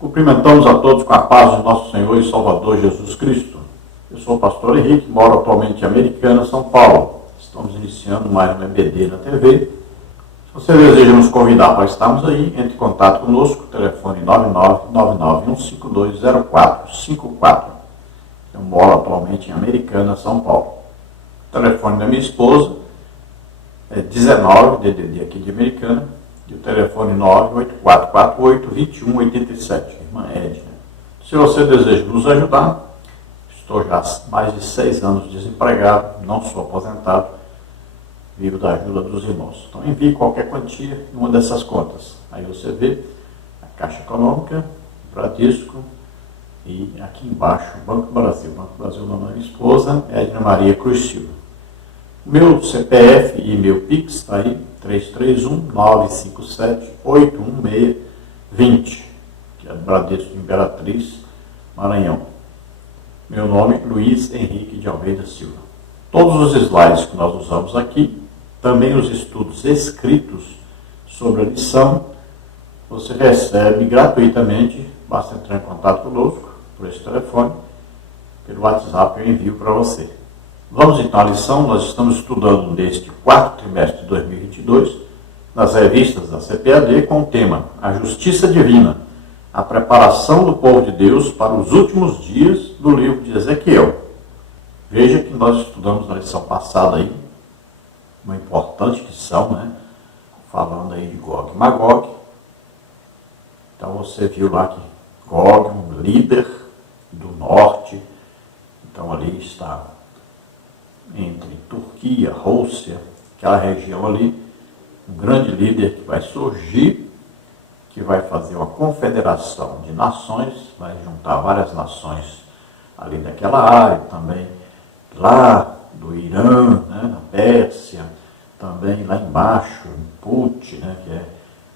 Cumprimentamos a todos com a paz do nosso Senhor e Salvador Jesus Cristo. Eu sou o pastor Henrique, moro atualmente em Americana, São Paulo. Estamos iniciando mais um EBD na TV. Se você deseja nos convidar para estarmos aí, entre em contato conosco, telefone 99991520454. Eu moro atualmente em Americana, São Paulo. O telefone da minha esposa é 19, DDD aqui de Americana, e o telefone 98448-2187, irmã Edna. Se você deseja nos ajudar, estou já há mais de 6 anos desempregado, não sou aposentado, vivo da ajuda dos irmãos. Então envie qualquer quantia em uma dessas contas. Aí você vê a Caixa Econômica, Bradesco e aqui embaixo o Banco Brasil. Banco Brasil da minha esposa, Edna Maria Cruz Silva. O meu CPF e meu Pix está aí, 331-957-816-20, que é do Bradesco de Imperatriz, Maranhão. Meu nome é Luiz Henrique de Almeida Silva. Todos os slides que nós usamos aqui, também os estudos escritos sobre a lição, você recebe gratuitamente, basta entrar em contato conosco por esse telefone, pelo WhatsApp eu envio para você. Vamos então à lição. Nós estamos estudando neste quarto trimestre de 2022, nas revistas da CPAD, com o tema A Justiça Divina, a preparação do povo de Deus para os últimos dias do livro de Ezequiel. Veja que nós estudamos na lição passada aí, uma importante lição, né? Falando aí de Gog e Magog. Então você viu lá que Gog, um líder do norte, então ali está entre Turquia, Rússia, aquela região ali, um grande líder que vai surgir, que vai fazer uma confederação de nações, vai juntar várias nações ali daquela área, também lá do Irã, né, na Pérsia, também lá embaixo, em Put, né, que é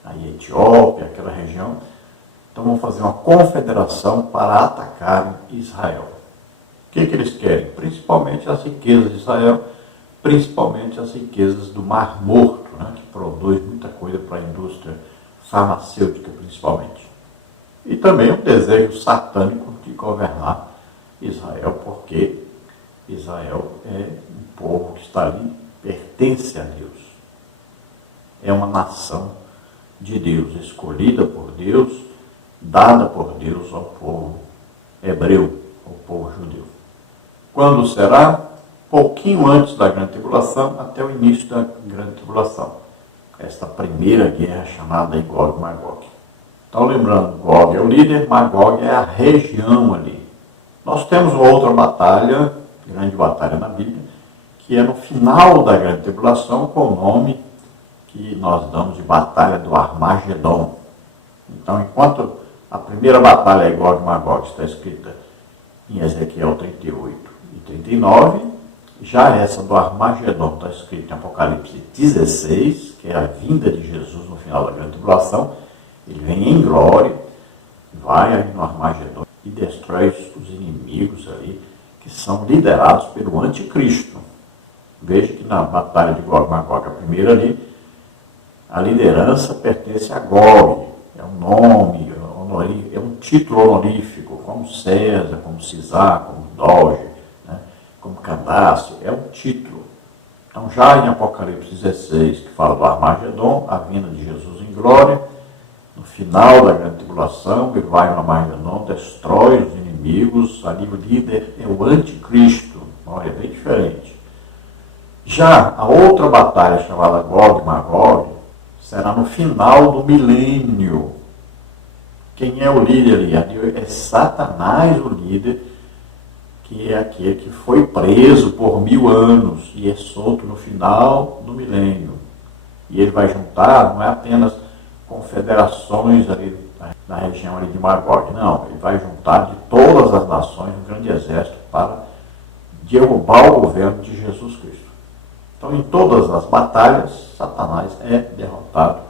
a Etiópia, aquela região. Então vão fazer uma confederação para atacar Israel. O que eles querem? Principalmente as riquezas de Israel, principalmente as riquezas do Mar Morto, né, que produz muita coisa para a indústria farmacêutica, principalmente. E também o desejo satânico de governar Israel, porque Israel é um povo que está ali, pertence a Deus. É uma nação de Deus, escolhida por Deus, dada por Deus ao povo hebreu, ao povo judeu. Quando será? Pouquinho antes da Grande Tribulação, até o início da Grande Tribulação. Esta primeira guerra chamada Gog e Magog. Então, lembrando, Gog é o líder, Magog é a região ali. Nós temos uma outra batalha, grande batalha na Bíblia, que é no final da Grande Tribulação, com o nome que nós damos de Batalha do Armagedon. Então, enquanto a primeira batalha é Gog e Magog, está escrita em Ezequiel 38 e 39, já essa do Armagedon está escrita em Apocalipse 16, que é a vinda de Jesus no final da Grande Tribulação. Ele vem em glória, vai aí no Armagedon e destrói os inimigos ali, que são liderados pelo anticristo. Veja que na batalha de Gog e Magog, a primeira ali, a liderança pertence a Gog, é um nome, é um título honorífico, como César, como Cisar, como Doge, né, como Candace, é um título. Então já em Apocalipse 16, que fala do Armagedon, a vinda de Jesus em glória, no final da Grande Tribulação, ele vai no Armagedon, destrói os inimigos, ali o líder é o anticristo. Olha, é bem diferente. Já a outra batalha chamada Gog e Magog será no final do milênio. Quem é o líder ali? É Satanás o líder, que é aquele que foi preso por 1000 anos e é solto no final do milênio. E ele vai juntar, não é apenas confederações ali na região ali de Magog, não. Ele vai juntar de todas as nações um grande exército para derrubar o governo de Jesus Cristo. Então, em todas as batalhas, Satanás é derrotado.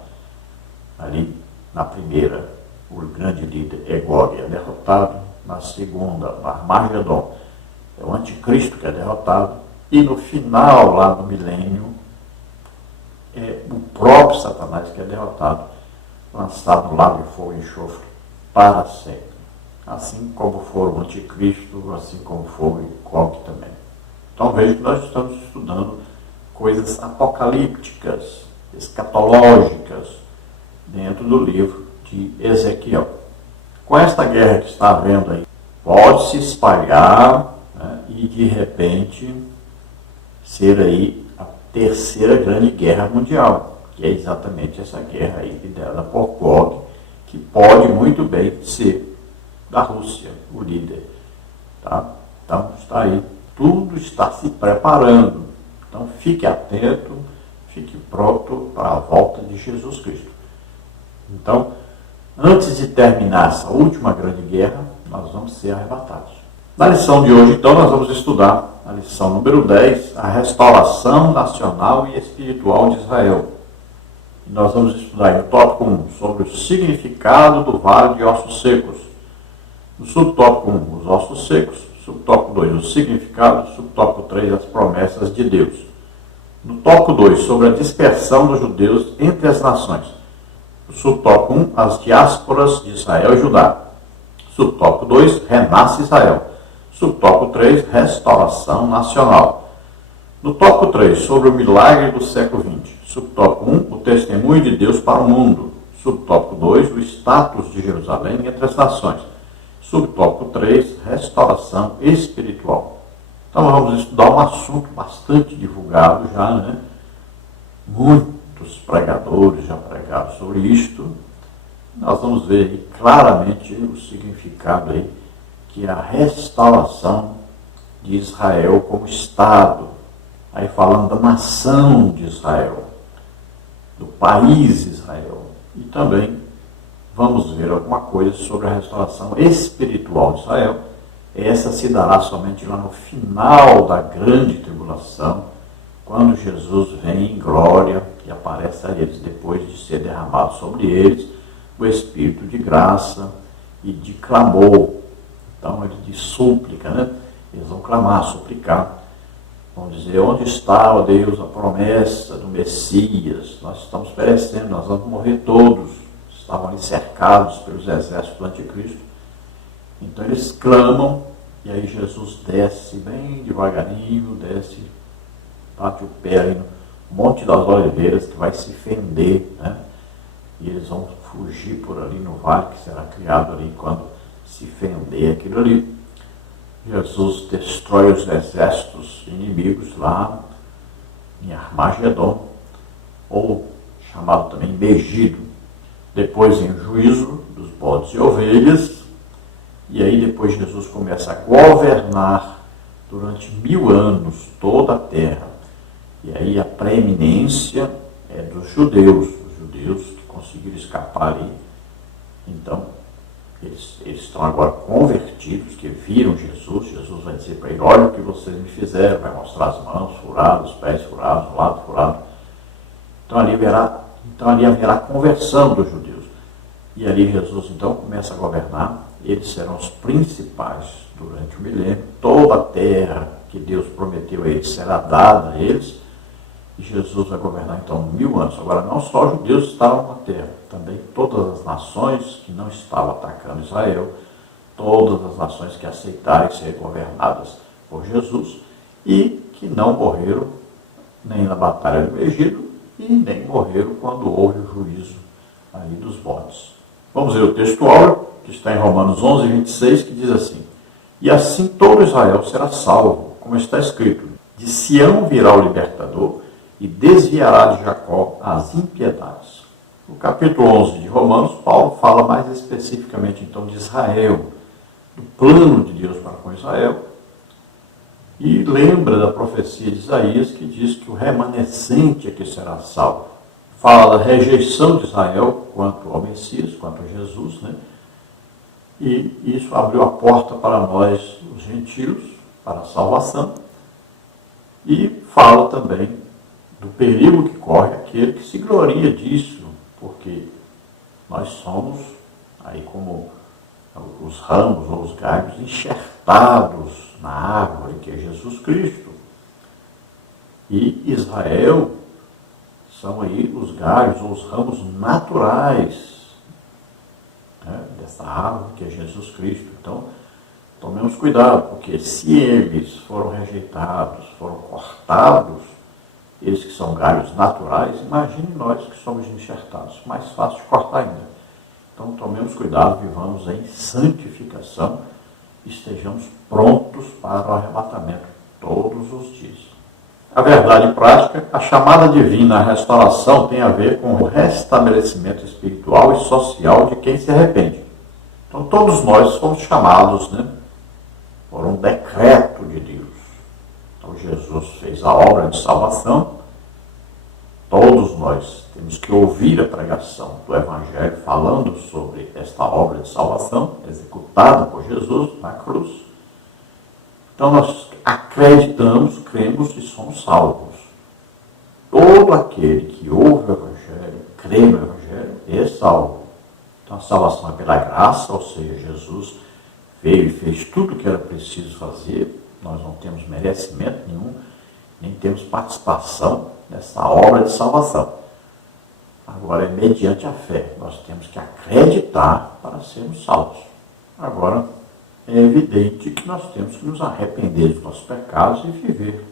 Ali, na primeira, o grande líder é Gog, é derrotado. Na segunda, no Armagedon, é o anticristo que é derrotado. E no final, lá no milênio, é o próprio Satanás que é derrotado, lançado no lago de fogo e enxofre para sempre. Assim como for o anticristo, assim como for o Gog também. Então veja que nós estamos estudando coisas apocalípticas, escatológicas, dentro do livro de Ezequiel. Com esta guerra que está havendo aí, pode se espalhar, né, e de repente ser aí a terceira grande guerra mundial, que é exatamente essa guerra aí liderada por Gog, que pode muito bem ser da Rússia, o líder. Tá? Então está aí, tudo está se preparando. Então fique atento, fique pronto para a volta de Jesus Cristo. Então, antes de terminar essa última grande guerra, nós vamos ser arrebatados. Na lição de hoje, então, nós vamos estudar a lição número 10, a restauração nacional e espiritual de Israel. E nós vamos estudar aí o tópico 1 sobre o significado do vale de ossos secos. No subtópico 1, os ossos secos. Subtópico 2, o significado. Subtópico 3, as promessas de Deus. No tópico 2, sobre a dispersão dos judeus entre as nações. No subtópico 1, as diásporas de Israel e Judá. Subtópico 2, renasce Israel. Subtópico 3, restauração nacional. No tópico 3, sobre o milagre do século XX. Subtópico 1, o testemunho de Deus para o mundo. Subtópico 2, o status de Jerusalém entre as nações. Subtópico 3, restauração espiritual. Então vamos estudar um assunto bastante divulgado já, né? Muitos pregadores já pregaram sobre isto. Nós vamos ver aí claramente o significado aí, que é a restauração de Israel como Estado. Aí falando da nação de Israel, do país Israel. E também vamos ver alguma coisa sobre a restauração espiritual de Israel. Essa se dará somente lá no final da grande tribulação, quando Jesus vem em glória e aparece a eles, depois de ser derramado sobre eles o Espírito de graça e de clamor. Então, ele de súplica, né? Eles vão clamar, suplicar. Vão dizer, onde está, ó Deus, a promessa do Messias? Nós estamos perecendo, nós vamos morrer todos. Estavam ali cercados pelos exércitos do anticristo. Então eles clamam, e aí Jesus desce bem devagarinho, desce, bate o pé aí no Monte das Oliveiras, que vai se fender, né? E eles vão fugir por ali no vale, que será criado ali quando se fender aquilo ali. Jesus destrói os exércitos inimigos lá em Armagedon, ou chamado também Megido. Depois em juízo dos bodes e ovelhas, e aí depois Jesus começa a governar durante 1000 anos toda a terra. E aí a preeminência é dos judeus que conseguiram escapar ali. Então, eles estão agora convertidos, que viram Jesus. Jesus vai dizer para ele, olha o que vocês me fizeram, vai mostrar as mãos furadas, os pés furados, o lado furado. Então ali haverá conversão dos judeus. E ali Jesus então começa a governar. Eles serão os principais durante o milênio. Toda a terra que Deus prometeu a eles será dada a eles. E Jesus vai governar então 1000 anos. Agora não só os judeus estavam na terra, também todas as nações que não estavam atacando Israel, todas as nações que aceitaram ser governadas por Jesus e que não morreram nem na batalha do Megido e nem morreram quando houve o juízo ali dos bodes. Vamos ver o texto áureo, que está em Romanos 11, 26, que diz assim: e assim todo Israel será salvo, como está escrito, de Sião virá o libertador e desviará de Jacó as impiedades. No capítulo 11 de Romanos, Paulo fala mais especificamente então de Israel, do plano de Deus para com Israel, e lembra da profecia de Isaías, que diz que o remanescente é que será salvo. Fala da rejeição de Israel quanto ao Messias, quanto a Jesus, né? E isso abriu a porta para nós, os gentios, para a salvação. E fala também do perigo que corre aquele que se gloria disso, porque nós somos, aí como os ramos ou os galhos, enxertados na árvore que é Jesus Cristo. E Israel são aí os galhos ou os ramos naturais né, dessa árvore que é Jesus Cristo. Então, tomemos cuidado, porque se eles foram rejeitados, foram cortados, eles que são galhos naturais, imagine nós que somos enxertados, mais fácil de cortar ainda. Então, tomemos cuidado, vivamos em santificação, estejamos prontos para o arrebatamento todos os dias. A verdade prática, a chamada divina à restauração tem a ver com o restabelecimento espiritual e social de quem se arrepende. Então, todos nós somos chamados, por um decreto de Deus. Então, Jesus fez a obra de salvação. Todos nós temos que ouvir a pregação do Evangelho falando sobre esta obra de salvação executada por Jesus na cruz. Então, nós acreditamos, cremos e somos salvos. Todo aquele que ouve o Evangelho, crê no Evangelho, é salvo. Então, a salvação é pela graça, ou seja, Jesus veio e fez tudo o que era preciso fazer. Nós não temos merecimento nenhum, nem temos participação nessa obra de salvação. Agora, é mediante a fé. Nós temos que acreditar para sermos salvos. Agora, é evidente que nós temos que nos arrepender dos nossos pecados e viver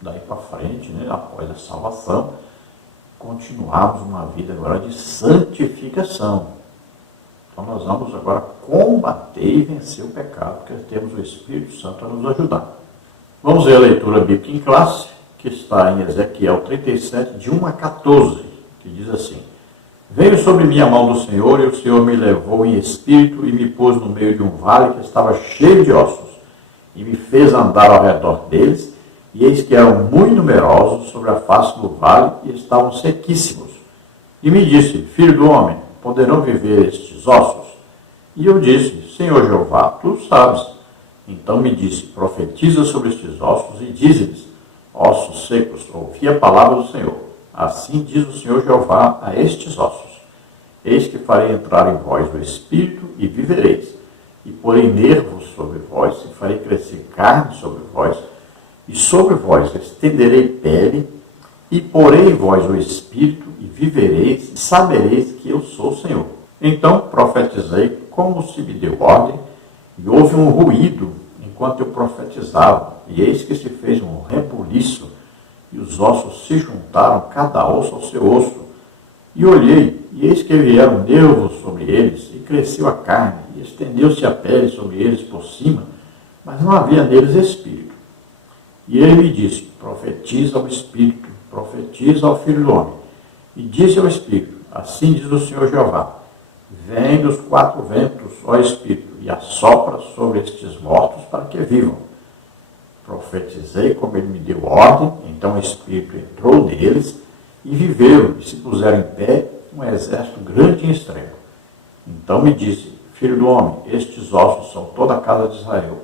daí para frente, após a salvação, continuarmos uma vida agora de santificação. Então nós vamos agora combater e vencer o pecado, porque temos o Espírito Santo a nos ajudar. Vamos ver a leitura bíblica em classe, que está em Ezequiel 37, de 1 a 14, que diz assim: Veio sobre mim a mão do Senhor, e o Senhor me levou em espírito e me pôs no meio de um vale que estava cheio de ossos, e me fez andar ao redor deles, e eis que eram muito numerosos sobre a face do vale, e estavam sequíssimos. E me disse: Filho do homem, poderão viver estes ossos? E eu disse: Senhor Jeová, tu sabes. Então me disse: Profetiza sobre estes ossos e dize-lhes: Ossos secos, ouvi a palavra do Senhor. Assim diz o Senhor Jeová a estes ossos: Eis que farei entrar em vós o Espírito e vivereis, e porei nervos sobre vós, e farei crescer carne sobre vós, e sobre vós estenderei pele, e porei em vós o Espírito e vivereis, e sabereis que eu sou o Senhor. Então profetizei como se me deu ordem, e houve um ruído enquanto eu profetizava, e eis que se fez um rebuliço, e os ossos se juntaram, cada osso ao seu osso. E olhei, e eis que vieram nervos sobre eles, e cresceu a carne, e estendeu-se a pele sobre eles por cima, mas não havia neles espírito. E ele me disse: Profetiza ao Espírito, profetiza ao Filho do Homem. E disse ao Espírito: Assim diz o Senhor Jeová: Vem dos quatro ventos, ó Espírito, e assopra sobre estes mortos para que vivam. Profetizei como ele me deu ordem, então o Espírito entrou neles, e viveram, e se puseram em pé um exército grande e extremo. Então me disse: Filho do homem, estes ossos são toda a casa de Israel.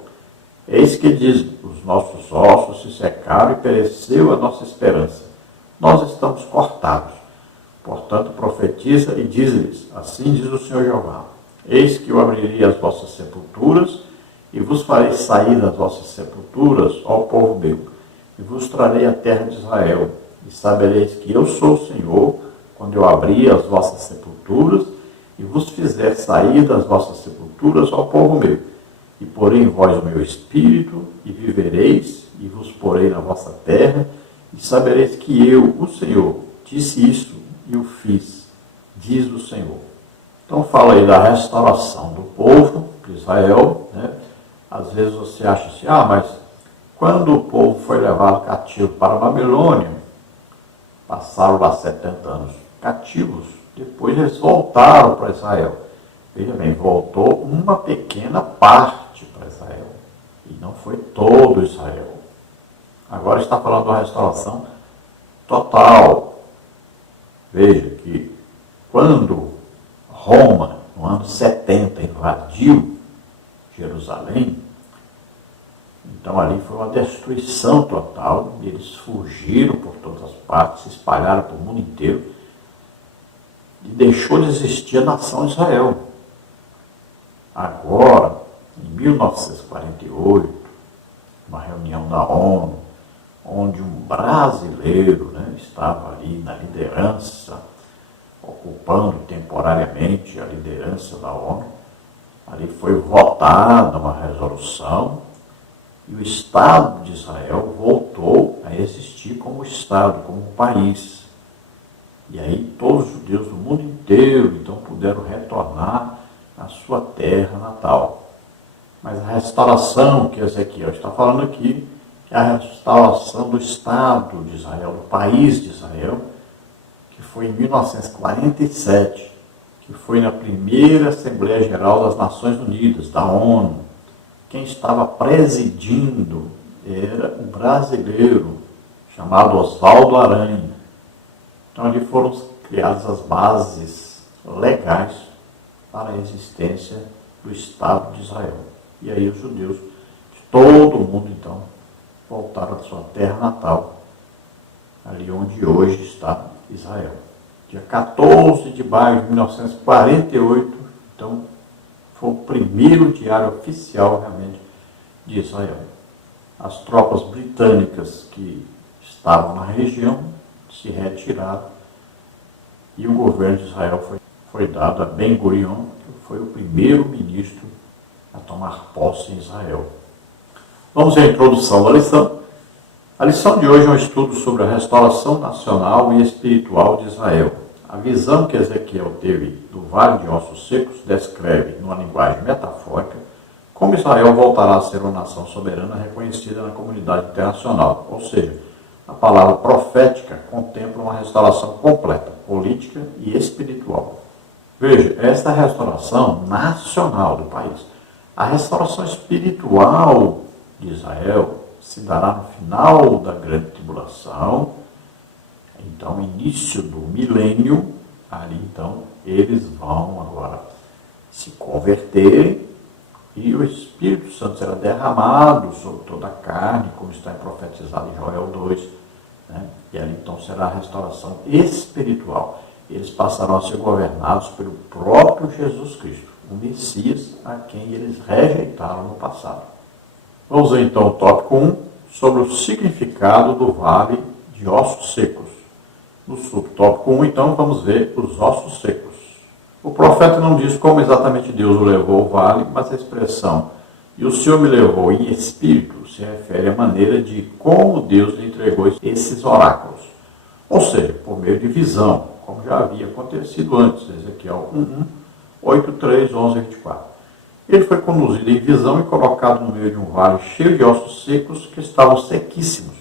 Eis que dizem: os nossos ossos se secaram e pereceu a nossa esperança. Nós estamos cortados. Portanto, profetiza e diz-lhes: Assim diz o Senhor Jeová: Eis que eu abrirei as vossas sepulturas, e vos farei sair das vossas sepulturas, ó povo meu, e vos trarei a terra de Israel, e sabereis que eu sou o Senhor, quando eu abrir as vossas sepulturas, e vos fizer sair das vossas sepulturas, ó povo meu, e porei em vós o meu espírito, e vivereis, e vos porei na vossa terra, e sabereis que eu, o Senhor, disse isso e o fiz, diz o Senhor. Então fala aí da restauração do povo de Israel, Às vezes você acha assim: mas quando o povo foi levado cativo para a Babilônia, passaram lá 70 anos cativos, depois eles voltaram para Israel. Veja bem, voltou uma pequena parte para Israel, e não foi todo Israel. Agora está falando da restauração total. Veja que quando Roma, no ano 70, invadiu Jerusalém, então ali foi uma destruição total, e eles fugiram por todas as partes, se espalharam para o mundo inteiro, e deixou de existir a nação de Israel. Agora, em 1948, uma reunião da ONU, onde um brasileiro estava ali na liderança, ocupando temporariamente a liderança da ONU. Ali foi votada uma resolução e o Estado de Israel voltou a existir como Estado, como país. E aí todos os judeus do mundo inteiro então puderam retornar à sua terra natal. Mas a restauração que Ezequiel está falando aqui é a restauração do Estado de Israel, do país de Israel, que foi em 1947, que foi na primeira Assembleia Geral das Nações Unidas, da ONU. Quem estava presidindo era um brasileiro chamado Oswaldo Aranha. Então ali foram criadas as bases legais para a existência do Estado de Israel. E aí os judeus de todo o mundo então voltaram à sua terra natal, ali onde hoje está Israel. Dia 14 de maio de 1948, então, foi o primeiro diário oficial, realmente, de Israel. As tropas britânicas que estavam na região se retiraram e o governo de Israel foi dado a Ben-Gurion, que foi o primeiro ministro a tomar posse em Israel. Vamos à introdução da lição. A lição de hoje é um estudo sobre a restauração nacional e espiritual de Israel. A visão que Ezequiel teve do Vale de Ossos Secos descreve, numa linguagem metafórica, como Israel voltará a ser uma nação soberana reconhecida na comunidade internacional. Ou seja, a palavra profética contempla uma restauração completa, política e espiritual. Veja, esta é a restauração nacional do país. A restauração espiritual de Israel se dará no final da grande tribulação, então início do milênio. Ali então eles vão agora se converterem e o Espírito Santo será derramado sobre toda a carne, como está profetizado em Joel 2, né? E ali então será a restauração espiritual. Eles passarão a ser governados pelo próprio Jesus Cristo, o Messias a quem eles rejeitaram no passado. Vamos ver então o tópico 1, sobre o significado do Vale de Ossos Secos. No subtópico 1, então, vamos ver os ossos secos. O profeta não diz como exatamente Deus o levou ao vale, mas a expressão "e o Senhor me levou em espírito" se refere à maneira de como Deus lhe entregou esses oráculos. Ou seja, por meio de visão, como já havia acontecido antes, Ezequiel 1:1, 8:3, 11 e 24. Ele foi conduzido em visão e colocado no meio de um vale cheio de ossos secos que estavam sequíssimos.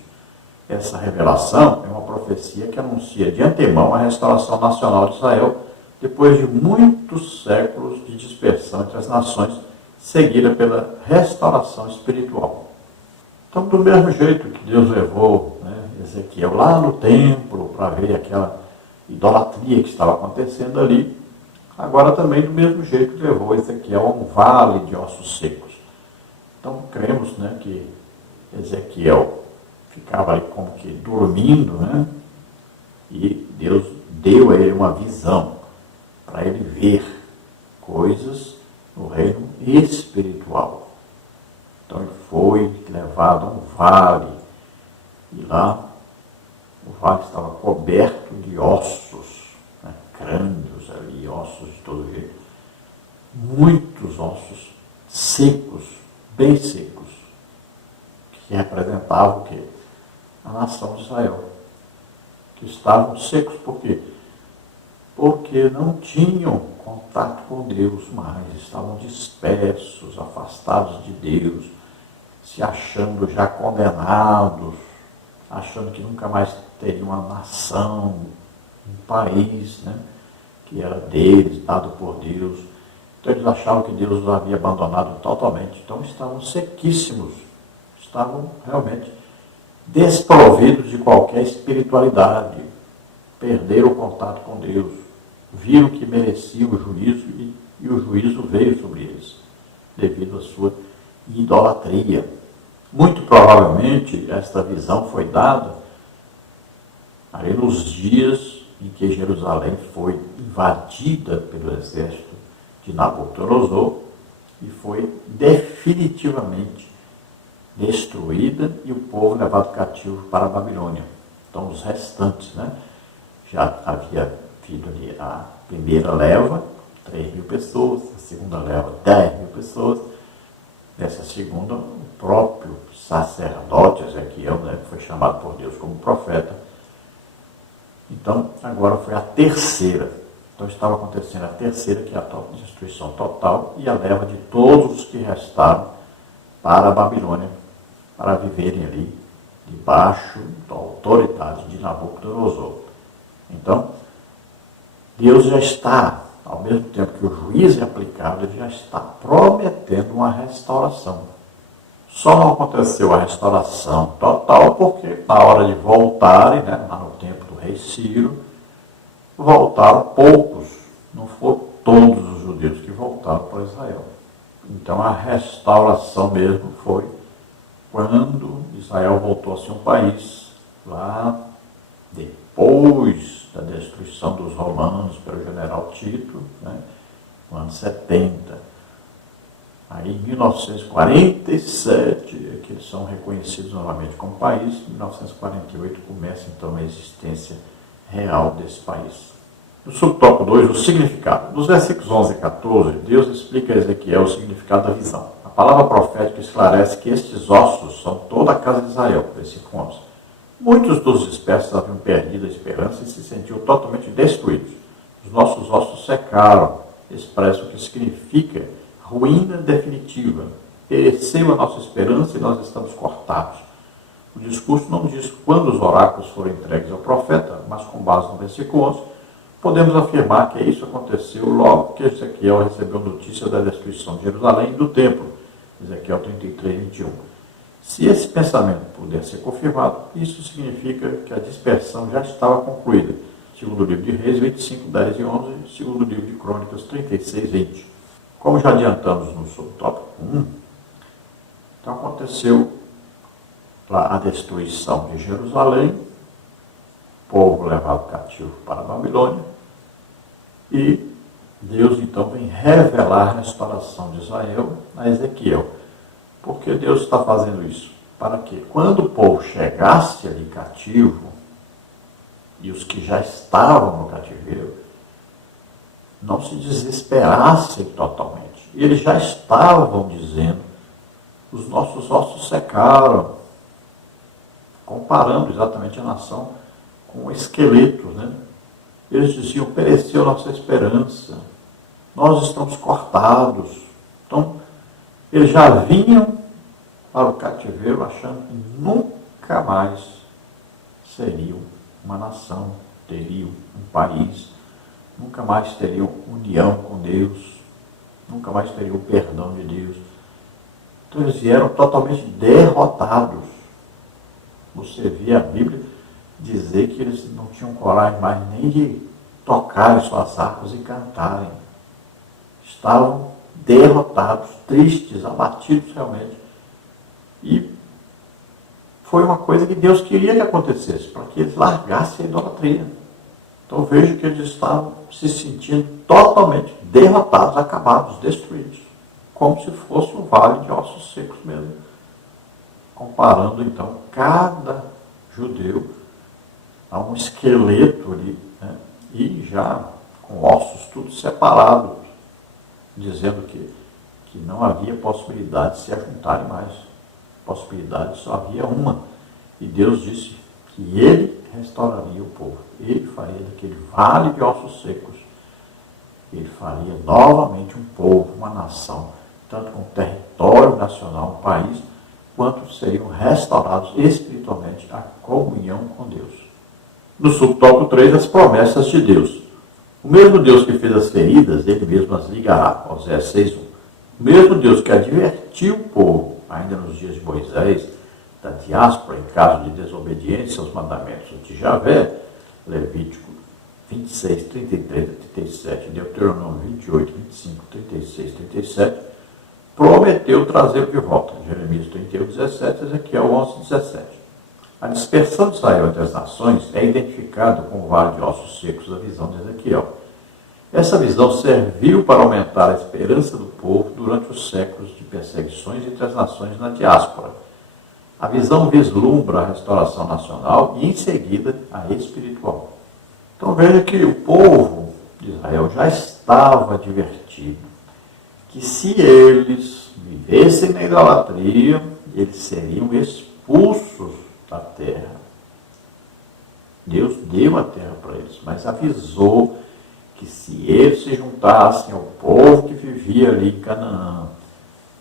Essa revelação é uma profecia que anuncia de antemão a restauração nacional de Israel depois de muitos séculos de dispersão entre as nações, seguida pela restauração espiritual. Então, do mesmo jeito que Deus levou Ezequiel lá no templo para ver aquela idolatria que estava acontecendo ali, agora também do mesmo jeito levou Ezequiel a um vale de ossos secos. Então cremos que Ezequiel ficava ali como que dormindo, e Deus deu a ele uma visão para ele ver coisas no reino espiritual. Então ele foi levado a um vale e lá o vale estava coberto de ossos, crânios ali, ossos de todo jeito. Muitos ossos secos, bem secos, que representavam o quê? A nação de Israel. Que estavam secos por quê? Porque não tinham contato com Deus mais, estavam dispersos, afastados de Deus, se achando já condenados, achando que nunca mais teria uma nação, um país, que era deles, dado por Deus. Então eles achavam que Deus os havia abandonado totalmente. Então estavam sequíssimos, estavam realmente desprovidos de qualquer espiritualidade, perderam o contato com Deus, viram que mereciam o juízo e o juízo veio sobre eles, devido à sua idolatria. Muito provavelmente esta visão foi dada ali nos dias em que Jerusalém foi invadida pelo exército de Nabucodonosor e foi definitivamente destruída e o povo levado cativo para a Babilônia. Então os restantes, já havia dividido ali a primeira leva, 3.000 pessoas, a segunda leva, 10.000 pessoas. Nessa segunda, o próprio sacerdote Ezequiel, né, que foi chamado por Deus como profeta. Então, agora foi a terceira. Então, estava acontecendo a terceira, que é a destruição total, e a leva de todos os que restaram para a Babilônia, para viverem ali debaixo da autoridade de Nabucodonosor. Então, Deus já está, ao mesmo tempo que o juízo é aplicado, ele já está prometendo uma restauração. Só não aconteceu a restauração total porque na hora de voltarem, né, lá no tempo do rei Ciro, voltaram poucos, não foram todos os judeus que voltaram para Israel. Então a restauração mesmo foi quando Israel voltou a ser um país, lá depois da destruição dos romanos pelo general Tito, né, no ano 70. Aí em 1947 é que eles são reconhecidos novamente como país. Em 1948 começa então a existência real desse país. No subtópico 2, o significado. Nos versículos 11 e 14, Deus explica a Ezequiel o significado da visão. A palavra profética esclarece que estes ossos são toda a casa de Israel, versículo 11. Muitos dos dispersos haviam perdido a esperança e se sentiam totalmente destruídos. Os nossos ossos secaram, expressa o que significa ruína definitiva. Pereceu a nossa esperança e nós estamos cortados. O discurso não diz quando os oráculos foram entregues ao profeta, mas com base no versículo 11, podemos afirmar que isso aconteceu logo que Ezequiel recebeu notícia da destruição de Jerusalém e do templo. Ezequiel 33, 21. Se esse pensamento puder ser confirmado, isso significa que a dispersão já estava concluída. Segundo o livro de Reis 25, 10 e 11, segundo o livro de Crônicas 36, 20. Como já adiantamos no subtópico 1, então aconteceu lá a destruição de Jerusalém, o povo levado cativo para a Babilônia, e Deus então vem revelar a restauração de Israel a Ezequiel. Por que Deus está fazendo isso? Para que quando o povo chegasse ali cativo, e os que já estavam no cativeiro, não se desesperassem totalmente. E eles já estavam dizendo, os nossos ossos secaram, comparando exatamente a nação com o esqueleto, né? Eles diziam, pereceu nossa esperança, nós estamos cortados. Então, eles já vinham para o cativeiro achando que nunca mais seriam uma nação, teriam um país, nunca mais teriam união com Deus, nunca mais teriam o perdão de Deus. Então eles vieram totalmente derrotados. Você vê a Bíblia dizer que eles não tinham coragem mais nem de tocarem suas harpas e cantarem. Estavam derrotados, tristes, abatidos realmente. E foi uma coisa que Deus queria que acontecesse, para que eles largassem a idolatria. Então vejo que eles estavam se sentindo totalmente derrotados, acabados, destruídos. Como se fosse um vale de ossos secos mesmo. Comparando então cada judeu a um esqueleto ali, né? E já com ossos tudo separados, dizendo que não havia possibilidade de se ajuntarem mais. Possibilidade só havia uma. E Deus disse que Ele restauraria o povo. Ele faria daquele vale de ossos secos, Ele faria novamente um povo, uma nação, tanto com território nacional, um país, quanto seriam restaurados espiritualmente a comunhão com Deus. No subtópico 3, as promessas de Deus. O mesmo Deus que fez as feridas, Ele mesmo as ligará. Oséias 6:1. O mesmo Deus que advertiu o povo, ainda nos dias de Moisés, da diáspora, em caso de desobediência aos mandamentos de Javé, Levítico 26, 33 a 37, Deuteronômio 28, 25, 36, 37, prometeu trazê-lo de volta. Jeremias 31, 17, Ezequiel 11, 17. A dispersão de Israel entre as nações é identificada com o vale de ossos secos da visão de Ezequiel. Essa visão serviu para aumentar a esperança do povo durante os séculos de perseguições entre as nações na diáspora. A visão vislumbra a restauração nacional e, em seguida, a espiritual. Então veja que o povo de Israel já estava advertido que se eles vivessem na idolatria, eles seriam expulsos da terra. Deus deu a terra para eles, mas avisou que se eles se juntassem ao povo que vivia ali em Canaã,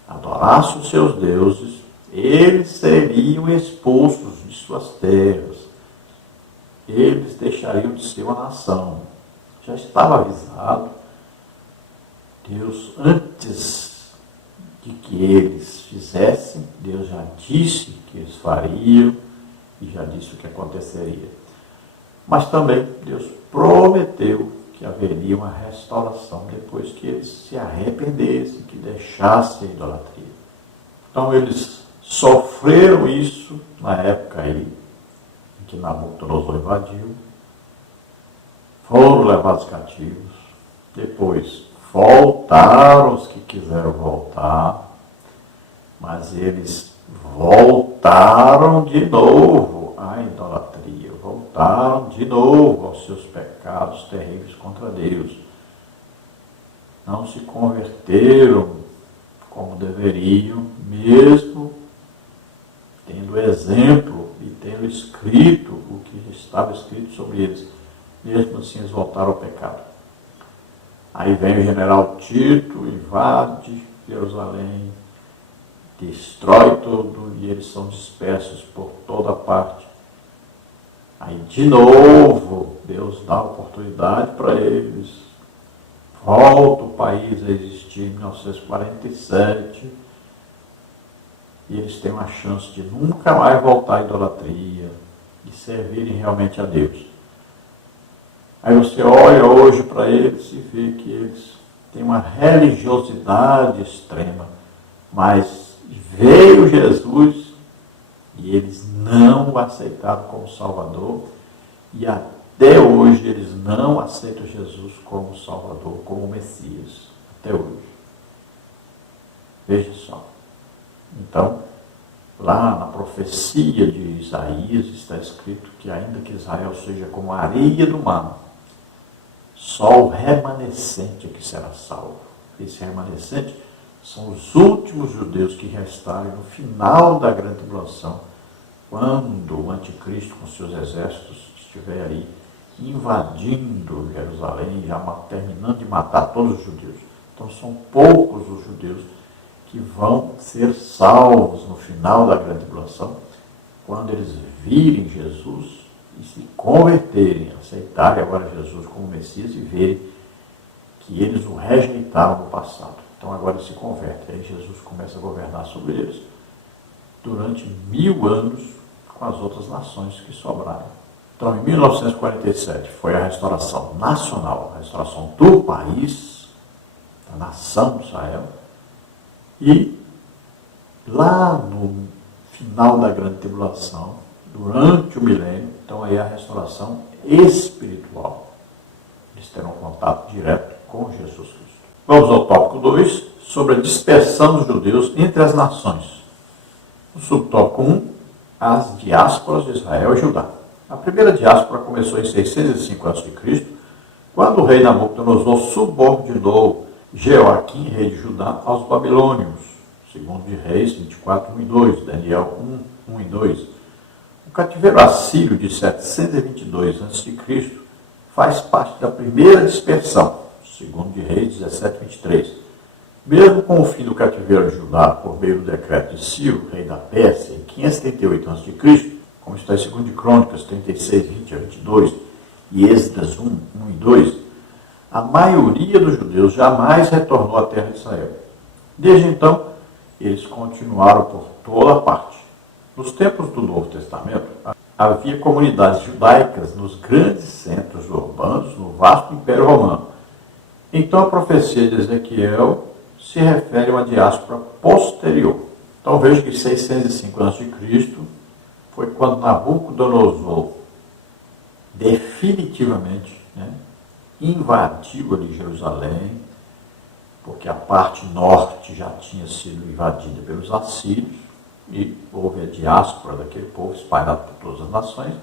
adorassem os seus deuses, eles seriam expulsos de suas terras. Eles deixariam de ser uma nação. Já estava avisado. Deus, antes de que eles fizessem, Deus já disse que eles fariam e já disse o que aconteceria. Mas também Deus prometeu que haveria uma restauração depois que eles se arrependessem, que deixassem a idolatria. Então eles sofreram isso na época aí em que Nabucodonosor invadiu, foram levados cativos, depois voltaram os que quiseram voltar, mas eles voltaram de novo à idolatria, voltaram de novo aos seus pecados terríveis contra Deus. Não se converteram como deveriam, mesmo tendo exemplo e tendo escrito o que estava escrito sobre eles. Mesmo assim, eles voltaram ao pecado. Aí vem o general Tito, invade Jerusalém, destrói tudo e eles são dispersos por toda parte. Aí, de novo, Deus dá oportunidade para eles. Volta o país a existir em 1947 e eles têm uma chance de nunca mais voltar à idolatria e servirem realmente a Deus. Aí você olha hoje para eles e vê que eles têm uma religiosidade extrema, mas veio Jesus e eles não o aceitaram como Salvador e até hoje eles não aceitam Jesus como Salvador, como Messias, até hoje. Veja só. Então, lá na profecia de Isaías está escrito que ainda que Israel seja como a areia do mar, só o remanescente é que será salvo. Esse remanescente são os últimos judeus que restarem no final da grande tribulação, quando o anticristo com seus exércitos estiver aí invadindo Jerusalém, já terminando de matar todos os judeus. Então são poucos os judeus que vão ser salvos no final da grande tribulação, quando eles virem Jesus e se converterem, aceitarem agora Jesus como Messias e verem que eles o rejeitaram no passado. Então agora eles se convertem, aí Jesus começa a governar sobre eles durante 1000 anos com as outras nações que sobraram. Então em 1947 foi a restauração nacional, a restauração do país, da nação de Israel, e lá no final da grande tribulação, durante o milênio, então aí a restauração espiritual. Eles terão contato direto com Jesus Cristo. Vamos ao tópico 2, sobre a dispersão dos judeus entre as nações. No subtópico 1, as diásporas de Israel e Judá. A primeira diáspora começou em 605 a.C., quando o rei Nabucodonosor subordinou Jeoaquim, rei de Judá, aos babilônios. Segundo de Reis 24, 1 e 2, Daniel 1, 1 e 2. O cativeiro assírio de 722 a.C. faz parte da primeira dispersão, segundo de Reis 17, 23. Mesmo com o fim do cativeiro de Judá por meio do decreto de Ciro, rei da Pérsia, em 538 a.C., como está em 2 de Crônicas 36, 20 a 22 e Êxodo 1, 1 e 2, a maioria dos judeus jamais retornou à terra de Israel. Desde então, eles continuaram por toda parte. Nos tempos do Novo Testamento, havia comunidades judaicas nos grandes centros urbanos, no vasto Império Romano. Então a profecia de Ezequiel se refere a uma diáspora posterior. Então veja que 605 a.C. foi quando Nabucodonosor definitivamente invadiu ali Jerusalém, porque a parte norte já tinha sido invadida pelos assírios, e houve a diáspora daquele povo espalhado por todas as nações,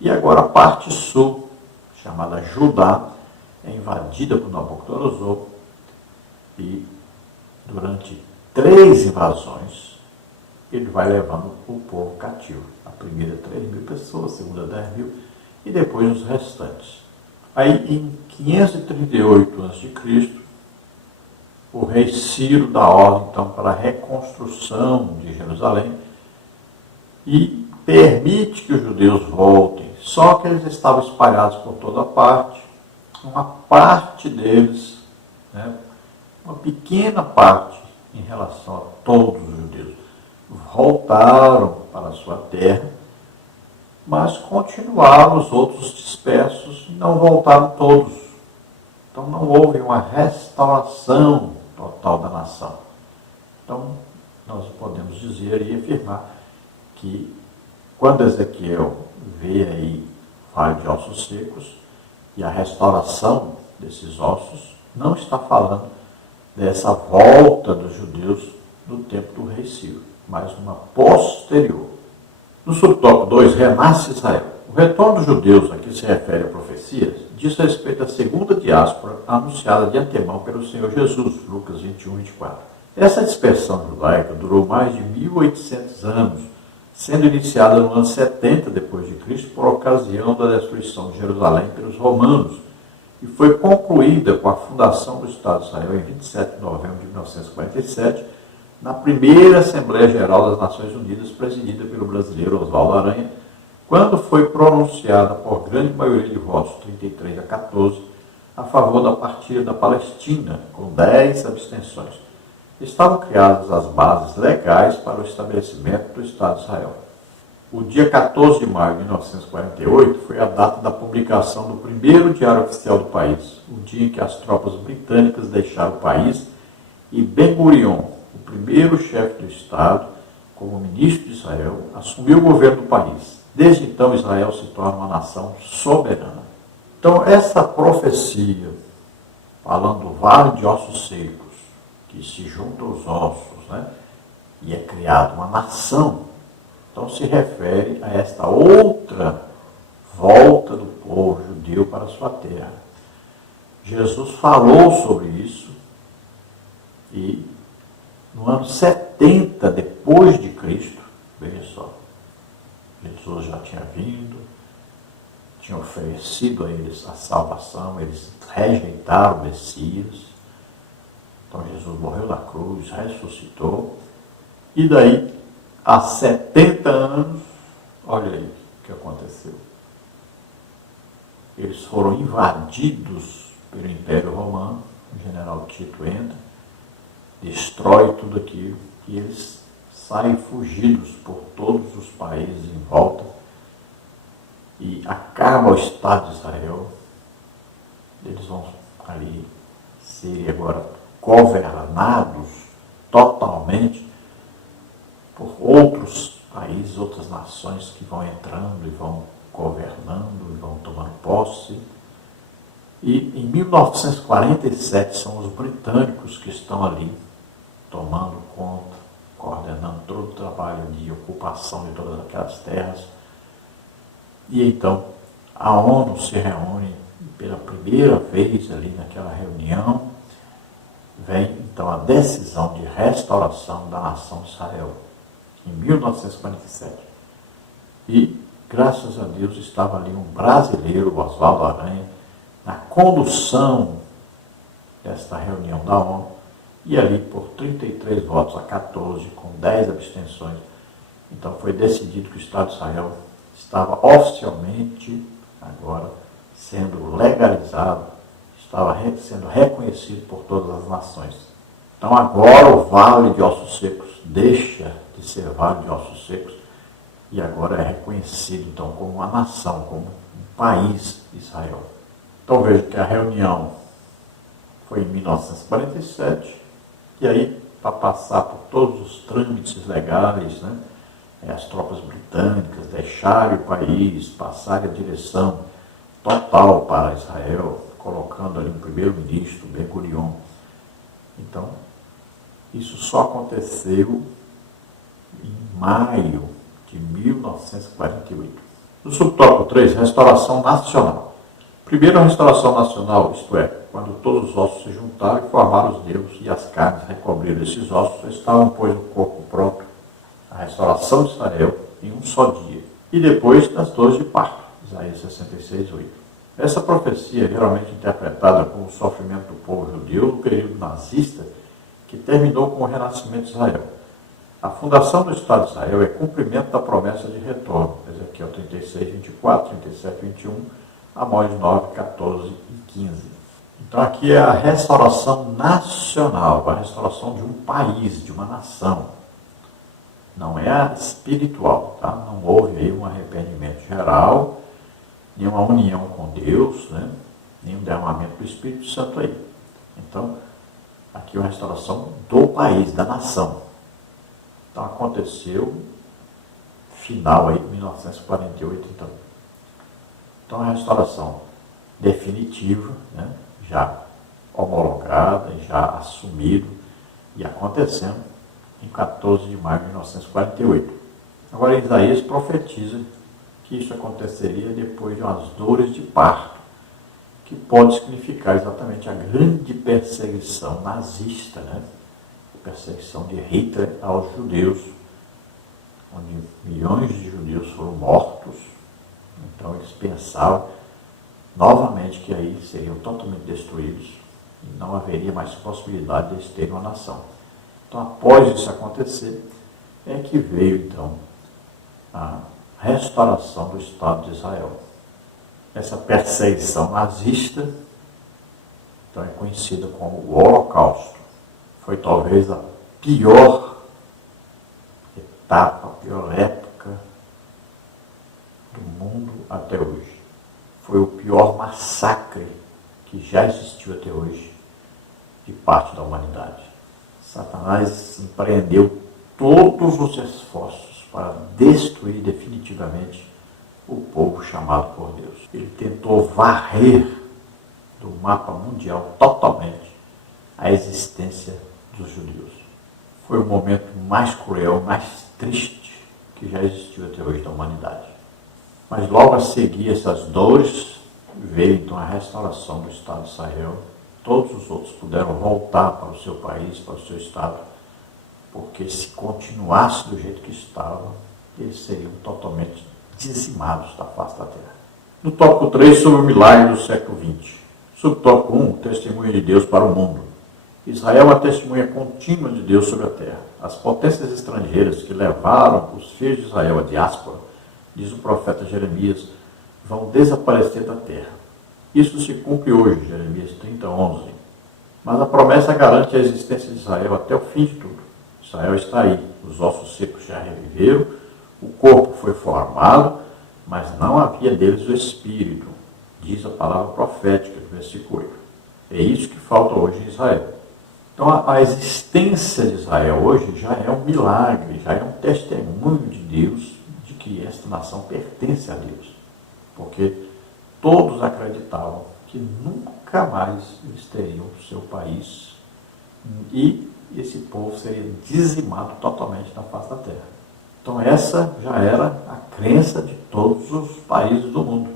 e agora a parte sul chamada Judá, é invadida por Nabucodonosor e durante 3 invasões ele vai levando o povo cativo. A primeira 3.000 pessoas, a segunda 10.000 e depois os restantes. Aí em 538 a.C., o rei Ciro dá ordem então para a reconstrução de Jerusalém e permite que os judeus voltem. Só que eles estavam espalhados por toda parte. Uma parte deles, né, uma pequena parte em relação a todos os judeus, voltaram para a sua terra, mas continuaram os outros dispersos e não voltaram todos. Então não houve uma restauração total da nação. Então nós podemos dizer e afirmar que quando Ezequiel vê aí o vale de ossos secos e a restauração desses ossos, não está falando dessa volta dos judeus no tempo do rei Ciro, mas uma posterior. No subtópico 2, renasce Israel. O retorno dos judeus a que se refere a profecias diz respeito à segunda diáspora anunciada de antemão pelo Senhor Jesus, Lucas 21, 24. Essa dispersão judaica durou mais de 1.800 anos, sendo iniciada no ano 70 depois de Cristo por ocasião da destruição de Jerusalém pelos romanos, e foi concluída com a fundação do Estado de Israel em 27 de novembro de 1947, na primeira Assembleia Geral das Nações Unidas, presidida pelo brasileiro Oswaldo Aranha, quando foi pronunciada por grande maioria de votos, 33 a 14, a favor da partilha da Palestina, com 10 abstenções. Estavam criadas as bases legais para o estabelecimento do Estado de Israel. O dia 14 de maio de 1948 foi a data da publicação do primeiro diário oficial do país, o dia em que as tropas britânicas deixaram o país e Ben-Gurion, o primeiro chefe do Estado, como ministro de Israel, assumiu o governo do país. Desde então, Israel se torna uma nação soberana. Então, essa profecia, falando do vale de ossos secos, que se junta aos ossos, né, e é criada uma nação, então se refere a esta outra volta do povo judeu para a sua terra. Jesus falou sobre isso e no ano 70 depois de Cristo, veja só, Jesus já tinha vindo, tinha oferecido a eles a salvação, eles rejeitaram o Messias. Então Jesus morreu na cruz, ressuscitou, e daí, há 70 anos, olha aí o que aconteceu. Eles foram invadidos pelo Império Romano, o general Tito entra, destrói tudo aquilo, e eles saem fugidos por todos os países em volta, e acaba o Estado de Israel. Eles vão ali ser agora governados totalmente por outros países, outras nações que vão entrando e vão governando e vão tomando posse. E em 1947 são os britânicos que estão ali tomando conta, coordenando todo o trabalho de ocupação de todas aquelas terras. E então a ONU se reúne pela primeira vez ali naquela reunião. Vem então a decisão de restauração da nação de Israel, em 1947. E, graças a Deus, estava ali um brasileiro, Oswaldo Aranha, na condução desta reunião da ONU, e ali por 33 votos a 14, com 10 abstenções. Então foi decidido que o Estado de Israel estava oficialmente agora sendo legalizado, estava sendo reconhecido por todas as nações. Então agora o Vale de Ossos Secos deixa de ser Vale de Ossos Secos e agora é reconhecido então como uma nação, como um país de Israel. Então veja que a reunião foi em 1947 e aí, para passar por todos os trâmites legais, né, as tropas britânicas deixarem o país, passarem a direção total para Israel, colocando ali um primeiro-ministro, Ben-Gurion. Então, isso só aconteceu em maio de 1948. No subtópico 3, restauração nacional. Primeiro, a restauração nacional, isto é, quando todos os ossos se juntaram e formaram os nervos e as carnes recobriram esses ossos, estavam, pois, o corpo pronto, a restauração de Israel, em um só dia. E depois das dores de parto, Isaías 66, 8. Essa profecia, geralmente interpretada como o sofrimento do povo judeu no período nazista, que terminou com o renascimento de Israel. A fundação do Estado de Israel é cumprimento da promessa de retorno, Ezequiel 36, 24, 37, 21, Amós 9, 14 e 15. Então aqui é a restauração nacional, a restauração de um país, de uma nação. Não é a espiritual, tá? Não houve aí um arrependimento geral, nenhuma união com Deus, né? Nenhum derramamento do Espírito Santo aí. Então, aqui é uma restauração do país, da nação. Então aconteceu final aí, 1948, então a restauração definitiva, né, já homologada, já assumido e acontecendo em 14 de maio de 1948. Agora Isaías profetiza que isso aconteceria depois de umas dores de parto, que pode significar exatamente a grande perseguição nazista, né? Perseguição de Hitler aos judeus, onde milhões de judeus foram mortos. Então eles pensavam novamente que aí seriam totalmente destruídos e não haveria mais possibilidade de eles terem uma nação. Então, após isso acontecer, é que veio então a restauração do Estado de Israel. Essa perseguição nazista, então, é conhecida como o Holocausto. Foi talvez a pior etapa, a pior época do mundo até hoje. Foi o pior massacre que já existiu até hoje de parte da humanidade. Satanás empreendeu todos os esforços para destruir definitivamente o povo chamado por Deus. Ele tentou varrer do mapa mundial totalmente a existência dos judeus. Foi o momento mais cruel, mais triste que já existiu até hoje da humanidade. Mas logo a seguir essas dores, veio então a restauração do Estado de Israel. Todos os outros puderam voltar para o seu país, para o seu Estado, porque se continuasse do jeito que estava, eles seriam totalmente dizimados da face da terra. No tópico 3, sobre o milagre do século XX. Subtópico 1, testemunho de Deus para o mundo. Israel é uma testemunha contínua de Deus sobre a terra. As potências estrangeiras que levaram os filhos de Israel à diáspora, diz o profeta Jeremias, vão desaparecer da terra. Isso se cumpre hoje, Jeremias 30, 11. Mas a promessa garante a existência de Israel até o fim de tudo. Israel está aí, os ossos secos já reviveram, o corpo foi formado, mas não havia deles o espírito, diz a palavra profética do versículo 8. É isso que falta hoje em Israel. Então a existência de Israel hoje já é um milagre, já é um testemunho de Deus de que esta nação pertence a Deus. Porque todos acreditavam que nunca mais eles teriam o seu país e esse povo seria dizimado totalmente da face da terra. Então essa já era a crença de todos os países do mundo.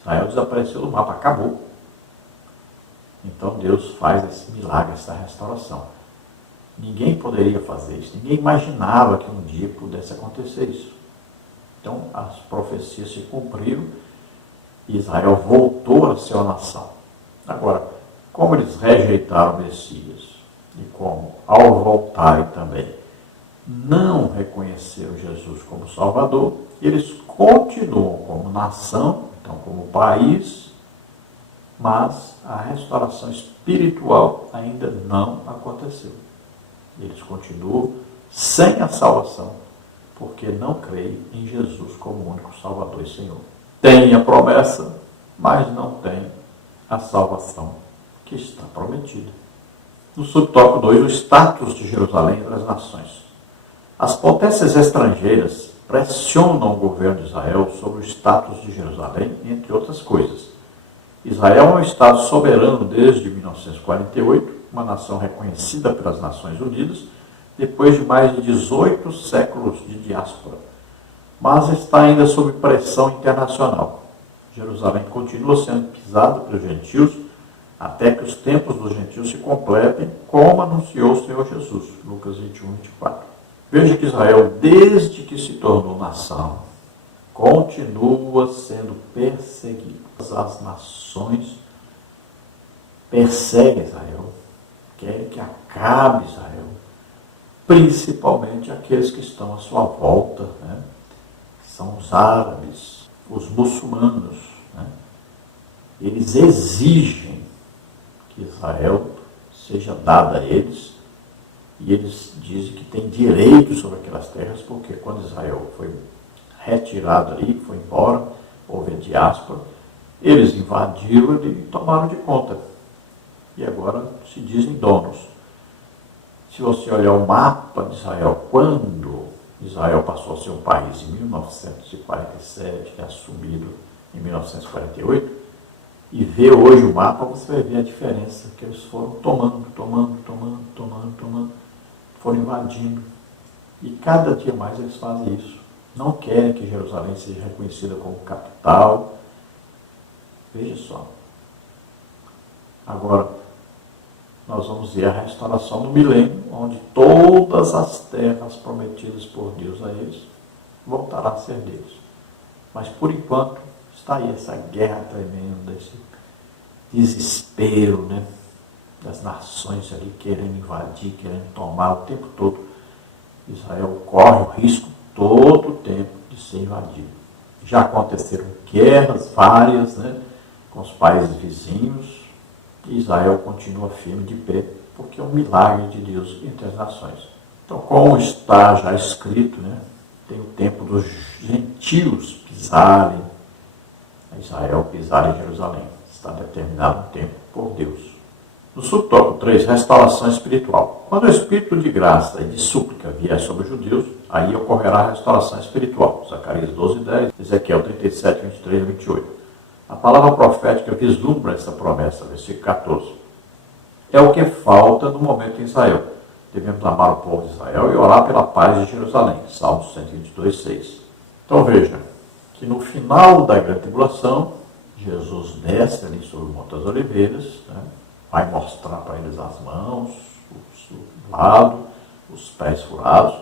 Israel desapareceu do mapa, acabou. Então Deus faz esse milagre, essa restauração. Ninguém poderia fazer isso, ninguém imaginava que um dia pudesse acontecer isso. Então as profecias se cumpriram e Israel voltou a ser uma nação. Agora, como eles rejeitaram o Messias e como, ao voltarem também, não reconheceram Jesus como Salvador, eles continuam como nação, então como país, mas a restauração espiritual ainda não aconteceu. Eles continuam sem a salvação, porque não creem em Jesus como único Salvador e Senhor. Tem a promessa, mas não tem a salvação que está prometida. No subtópico 2, o status de Jerusalém entre as nações. As potências estrangeiras pressionam o governo de Israel sobre o status de Jerusalém, entre outras coisas. Israel é um Estado soberano desde 1948, uma nação reconhecida pelas Nações Unidas, depois de mais de 18 séculos de diáspora, mas está ainda sob pressão internacional. Jerusalém continua sendo pisada pelos gentios, até que os tempos dos gentios se completem, como anunciou o Senhor Jesus. Lucas 21, 24. Veja que Israel, desde que se tornou nação, continua sendo perseguido. As nações perseguem Israel, querem que acabe Israel, principalmente aqueles que estão à sua volta, né? Que são os árabes, os muçulmanos, né? Eles exigem que Israel seja dada a eles, e eles dizem que tem direito sobre aquelas terras, porque quando Israel foi retirado ali, foi embora, houve a diáspora, eles invadiram e tomaram de conta. E agora se dizem donos. Se você olhar o mapa de Israel, quando Israel passou a ser um país em 1947, que é assumido em 1948, e ver hoje o mapa, você vai ver a diferença que eles foram tomando, foram invadindo. E cada dia mais eles fazem isso. Não querem que Jerusalém seja reconhecida como capital. Veja só. Agora, nós vamos ver a restauração do milênio, onde todas as terras prometidas por Deus a eles voltarão a ser deles. Mas, por enquanto, está aí essa guerra tremenda, esse desespero, né, das nações ali querendo invadir, querendo tomar o tempo todo. Israel corre o risco todo o tempo de ser invadido. Já aconteceram guerras várias, né, com os países vizinhos, e Israel continua firme de pé, porque é um milagre de Deus entre as nações. Então, como está já escrito, né, tem o tempo dos gentios pisarem Israel, pisar em Jerusalém. Está determinado um tempo por Deus. No subtópico 3, restauração espiritual. Quando o espírito de graça e de súplica vier sobre os judeus, aí ocorrerá a restauração espiritual. Zacarias 12:10, Ezequiel 37, 23 e 28. A palavra profética vislumbra essa promessa, versículo 14. É o que falta no momento em Israel. Devemos amar o povo de Israel e orar pela paz de Jerusalém. Salmos 122, 6. Então veja que no final da grande tribulação, Jesus desce ali sobre o Monte das Oliveiras, né? Vai mostrar para eles as mãos, o lado, os pés furados,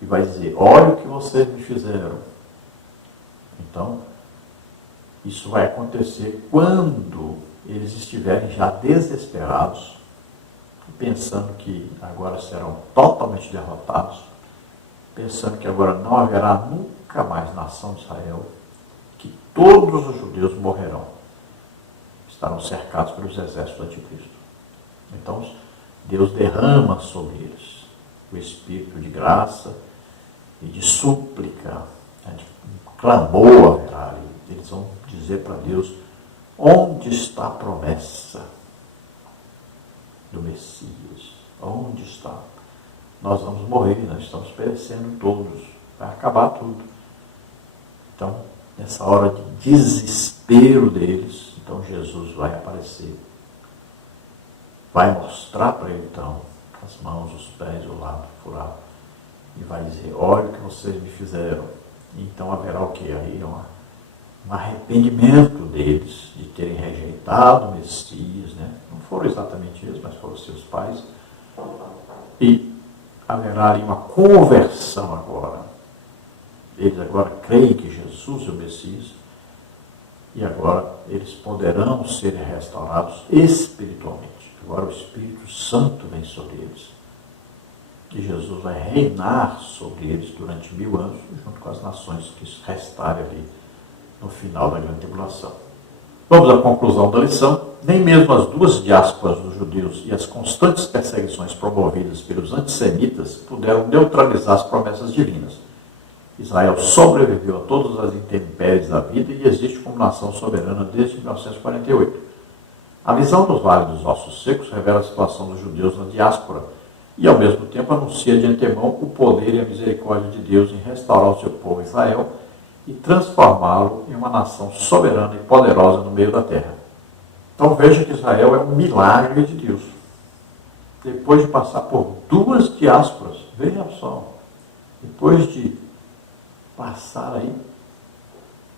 e vai dizer: olha o que vocês me fizeram. Então, isso vai acontecer quando eles estiverem já desesperados, pensando que agora serão totalmente derrotados, pensando que agora não haverá nunca mais nação de Israel, que todos os judeus morrerão, estarão cercados pelos exércitos do anticristo. Então, Deus derrama sobre eles o espírito de graça e de súplica, né, de clamor haverá ali. Eles vão dizer para Deus: onde está a promessa do Messias? Onde está? Nós vamos morrer, nós estamos perecendo todos, vai acabar tudo. Então, nessa hora de desespero deles, então Jesus vai aparecer, vai mostrar para ele então as mãos, os pés, o lado furado, e vai dizer: olha o que vocês me fizeram. E então haverá o que? Aí um arrependimento deles de terem rejeitado o Messias, né? Não foram exatamente eles, mas foram seus pais, e haverá ali uma conversão agora. Eles agora creem que Jesus é o Messias, e agora eles poderão ser restaurados espiritualmente. Agora o Espírito Santo vem sobre eles, e Jesus vai reinar sobre eles durante 1000 anos, junto com as nações que restarem ali no final da grande tribulação. Vamos à conclusão da lição. Nem mesmo as duas diásporas dos judeus e as constantes perseguições promovidas pelos antissemitas puderam neutralizar as promessas divinas. Israel sobreviveu a todas as intempéries da vida e existe como nação soberana desde 1948. A visão dos vales dos ossos secos revela a situação dos judeus na diáspora e, ao mesmo tempo, anuncia de antemão o poder e a misericórdia de Deus em restaurar o seu povo Israel e transformá-lo em uma nação soberana e poderosa no meio da terra. Então veja que Israel é um milagre de Deus. Depois de passar por duas diásporas, veja só, depois de passar aí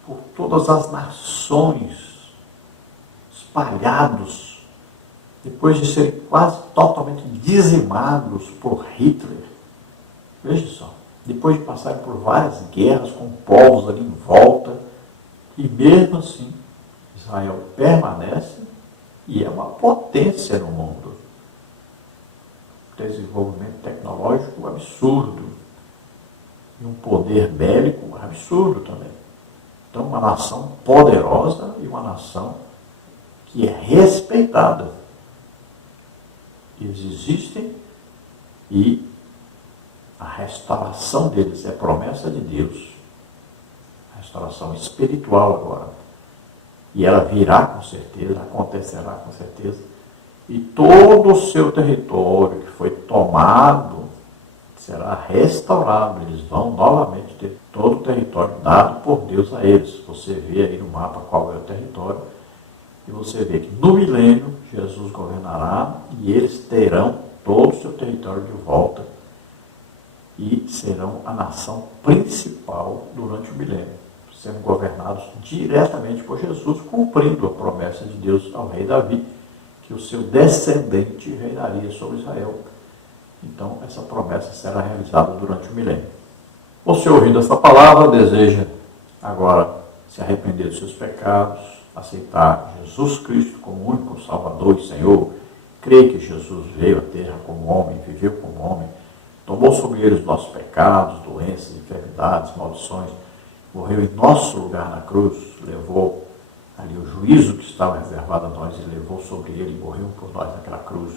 por todas as nações, espalhados, depois de serem quase totalmente dizimados por Hitler. Veja só, depois de passarem por várias guerras com povos ali em volta, e mesmo assim, Israel permanece e é uma potência no mundo. Desenvolvimento tecnológico absurdo. E um poder bélico absurdo também. Então, uma nação poderosa e uma nação que é respeitada. Eles existem e a restauração deles é promessa de Deus. A restauração espiritual agora. E ela virá com certeza, acontecerá com certeza. E todo o seu território que foi tomado será restaurado. Eles vão novamente ter todo o território dado por Deus a eles. Você vê aí no mapa qual é o território. E você vê que no milênio Jesus governará e eles terão todo o seu território de volta e serão a nação principal durante o milênio, sendo governados diretamente por Jesus, cumprindo a promessa de Deus ao rei Davi, que o seu descendente reinaria sobre Israel. Então, essa promessa será realizada durante o milênio. Você, ouvindo essa palavra, deseja agora se arrepender dos seus pecados, aceitar Jesus Cristo como único Salvador e Senhor, crer que Jesus veio à terra como homem, viveu como homem, tomou sobre ele os nossos pecados, doenças, enfermidades, maldições, morreu em nosso lugar na cruz, levou ali o juízo que estava reservado a nós e levou sobre ele e morreu por nós naquela cruz.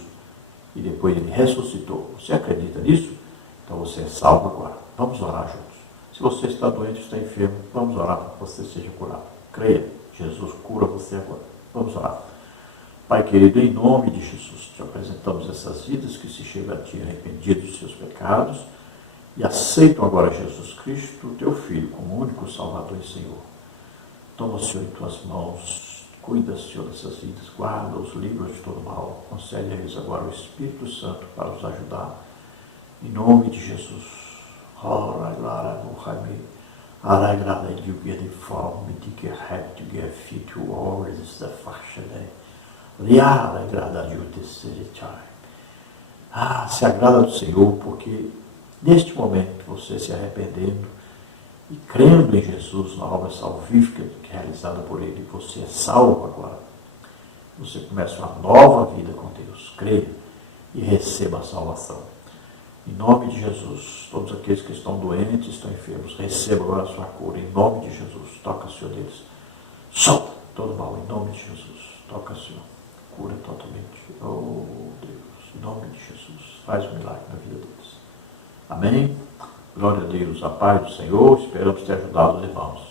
E depois ele ressuscitou. Você acredita nisso? Então você é salvo agora. Vamos orar juntos. Se você está doente, está enfermo, vamos orar para que você seja curado. Creia, Jesus cura você agora. Vamos orar. Pai querido, em nome de Jesus, te apresentamos essas vidas que se chegam a ti arrependidos dos seus pecados e aceitam agora Jesus Cristo, teu Filho, como único Salvador e Senhor. Toma, Senhor, em tuas mãos, cuida, Senhor, dessas vidas, guarda-os, livra-os de todo mal, concede a eles agora o Espírito Santo para os ajudar. Em nome de Jesus. Se agrada do Senhor, porque neste momento você se arrependendo e crendo em Jesus, na obra salvífica realizada por Ele, você é salvo agora. Você começa uma nova vida com Deus. Creia e receba a salvação. Em nome de Jesus, todos aqueles que estão doentes, estão enfermos, receba agora a sua cura. Em nome de Jesus, toca, Senhor, deles. Solta todo mal, em nome de Jesus. Toca, Senhor. Cura totalmente. Oh, Deus, em nome de Jesus, faz um milagre na vida deles. Amém? Glória a Deus, a paz do Senhor, esperamos ter ajudado os irmãos.